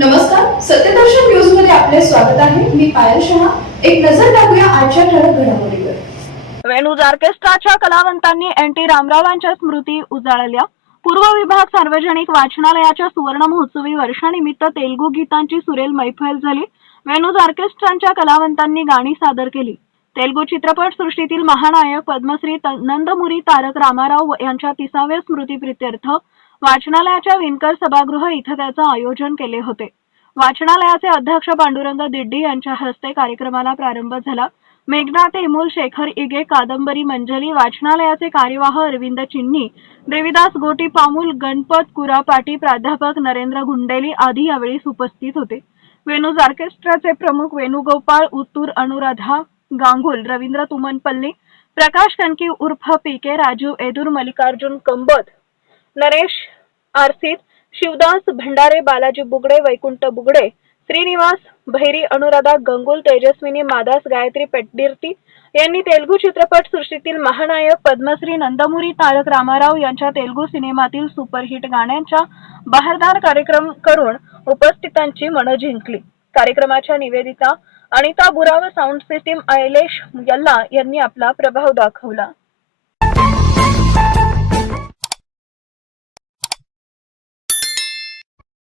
नमस्कार, सत्यदर्शन न्यूज मध्ये आपले स्वागत आहे. मी पायल शहा. एक नजर टाकूया आजच्या ठळक घडामोडीवर. वेणूज ऑर्केस्ट्राच्या कलावंतांनी एन.टी. रामरावांच्या स्मृती उजाळल्या. पूर्व विभाग सार्वजनिक वाचनालयाच्या सुवर्ण महोत्सवी वर्षानिमित्त तेलुगू गीतांची सुरेल मैफल झाली. वेणूज ऑर्केस्ट्राच्या कलावंतांनी गाणी सादर केली. तेलुगू चित्रपट सृष्टीतील महानायक पद्मश्री नंदमुरी तारक रामाराव यांच्या 30व्या स्मृतिप्रित्यर्थ वाचनालयाच्या विणकर सभागृह इथं त्याचं आयोजन केले होते. वाचनालयाचे अध्यक्ष पांडुरंग दिड्डी यांच्या हस्ते कार्यक्रमाला प्रारंभ झाला. मेघनाथ एमुल, शेखर इगे, कादंबरी मंजरी, वाचनालयाचे कार्यवाह अरविंद चिन्नी, देविदास गोटी पामुल, गणपत कुरापाटी, प्राध्यापक नरेंद्र गुंडेली आदी यावेळी उपस्थित होते. वेणूज ऑर्केस्ट्राचे प्रमुख वेणुगोपाळ उत्तूर, अनुराधा गांगुल, रवींद्र तुमनपल्ली, प्रकाश कनकी उर्फ पी.के. राजू एदूर, मल्लिकार्जुन कंबत, नरेश आरसीत, शिवदास भंडारे, बालाजी बुगडे, वैकुंठ बुगडे, श्रीनिवास भैरी, अनुराधा गंगुल, तेजस्विनी मादास, गायत्री पेड्डिर्ती यांनी तेलुगू चित्रपट सृष्टीतील महानायक पद्मश्री नंदमुरी तारक रामाराव यांच्या तेलुगू सिनेमातील सुपरहिट गाण्यांचा बहारदार कार्यक्रम करून उपस्थितांची मनं जिंकली. कार्यक्रमाच्या निवेदिता अनिता बुराव, साऊंड सिस्टीम अयलेश यल्ला यांनी आपला प्रभाव दाखवला.